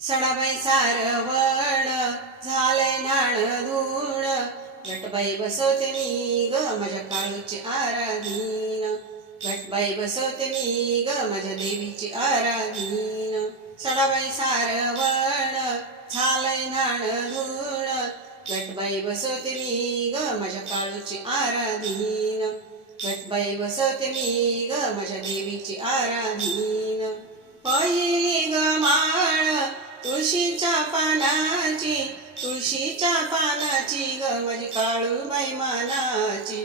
सणाबाई सारवण झालंय नाण धुण गटबाई बसवते मी ग माझ्या काळूची आराधीन. गटबाई बसवते मी ग माझ्या देवीची आराधीन. सणाबाई सारवण झालंय नाण धुण गटबाई बसवते मी ग माझ्या काळूची आराधीन. गटबाई बसवते मी ग माझ्या देवीची आराधीन. पहिली ग माळ तुळशीच्या पानाची तुळशीच्या पानाची ग माझी काळूबाई मानाची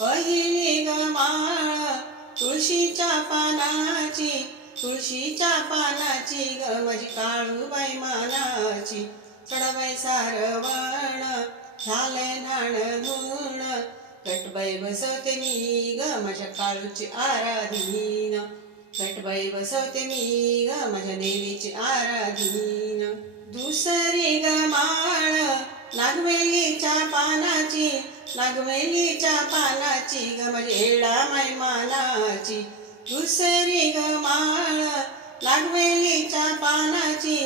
पहिली ग माळ तुळशीच्या पानाची तुळशीच्या पानाची ग माझी काळूबाई मानाची चढबाई सारवण झालंय नाण धुण कटबाई बसवते मी ग माझ्या काळूची आराधीन गटबाई बसवते मी ग माझ्या देवीची आराधीन। दुसरी ग माळ नागवेलीच्या पानाची नागवेलीच्या पानाची ग माझी एडा माय मानाची दुसरी ग माळ नागवेलीच्या पानाची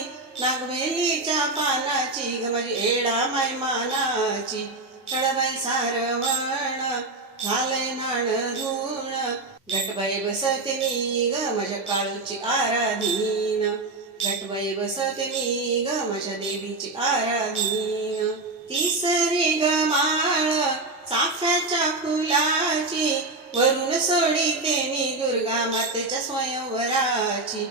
नागवेलीच्या पानाची ग माझी एडा माय मानाची सारवण झालंय नाण धुण गटबाई बसते मी ग काळूची आराधीन. घटवै बसत मी ग माझ्या देवीची आराधीन. तिसरी ग माळ चाफ्याच्या फुलाची वरून सोडीते मी दुर्गा मातेच्या स्वयंवराची.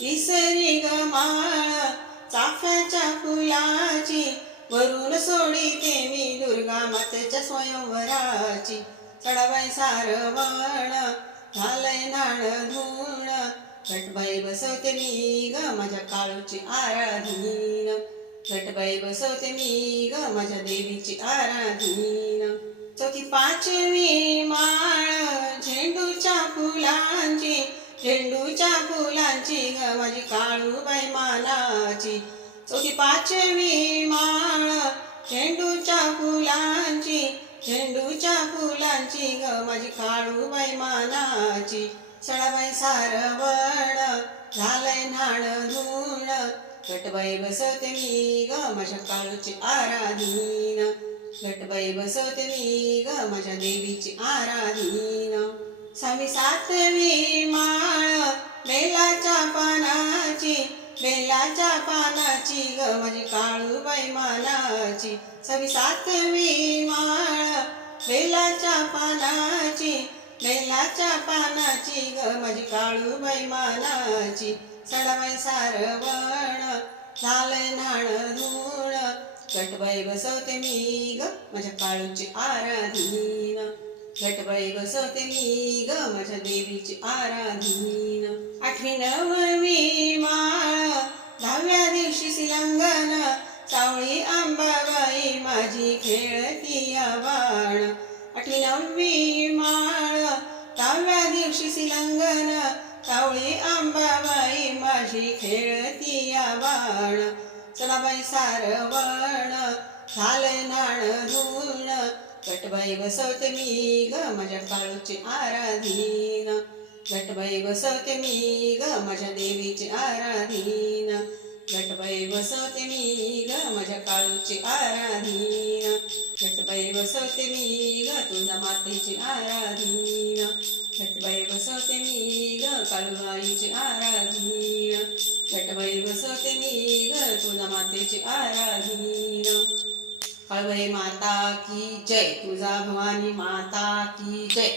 तिसरी ग माळ चाफ्याच्या फुलाची वरून सोडीते मी दुर्गा मातेच्या स्वयंवराची. चढवाय सारवण घालय नाण धुण गटबाई बसवते मी ग माझ्या काळूची आराधीन. गटबाई बसवते मी ग माझ्या देवीची आराधीन. चौथी पाचवी माळ झेंडूच्या फुलांची झेंडूच्या फुलांची ग माझी काळूबाई मानाची चौथी पाचवी माळ झेंडूच्या फुलांची झेंडूच्या फुलांची ग माझी काळूबाई मानाची सळाबाई सारवण झालंय नाण धूळ. घटबाई बसवते मी ग माझ्या काळूची आराधीन. घटबाई बसवते मी ग माझ्या देवीची आराधीन. स्वामी सातवी माळ बेलाच्या पानाची बेलाच्या पानाची ग माझी काळूबाई मानाची सवी सातवी माळ बेलाच्या पानाची लैलाच्या पानाची ग माझी काळू बैमानाची सडवय सारवण झालंय नाण धुण घटबाई बसवते मी ग माझ्या काळूची आराधीन. घटबाई बसवते मी ग माझ्या देवीची आराधीन. आठवी नववी माळ दहाव्या दिवशी सिलंगन. सावळी आंबाबाई माझी खेळती बाण आठवी नववी माळ दहाव्या दिवशी कावळी आंबाबाई माझी खेळती बाण. चला बाई सारवण झालंय नाण धुण कटबाई बसवते मी ग माझ्या काळूची आराधीन. गटबाई बसवते मी ग माझ्या देवीची आराधीन. गटबाई बसवते मी ग माझ्या काळूची आराधीन. गटबाई बसवते मी ग तुझ्या मातेची आराधीन. गटबाई बसवते मी ग काळूबाईची आराधीन गटबाई बसवते मी ग तुझा मातेची आराधीन कळवई माता की जय तुझा भवानी माता की जय.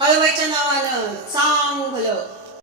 कळवईच्या नावानं चांगलं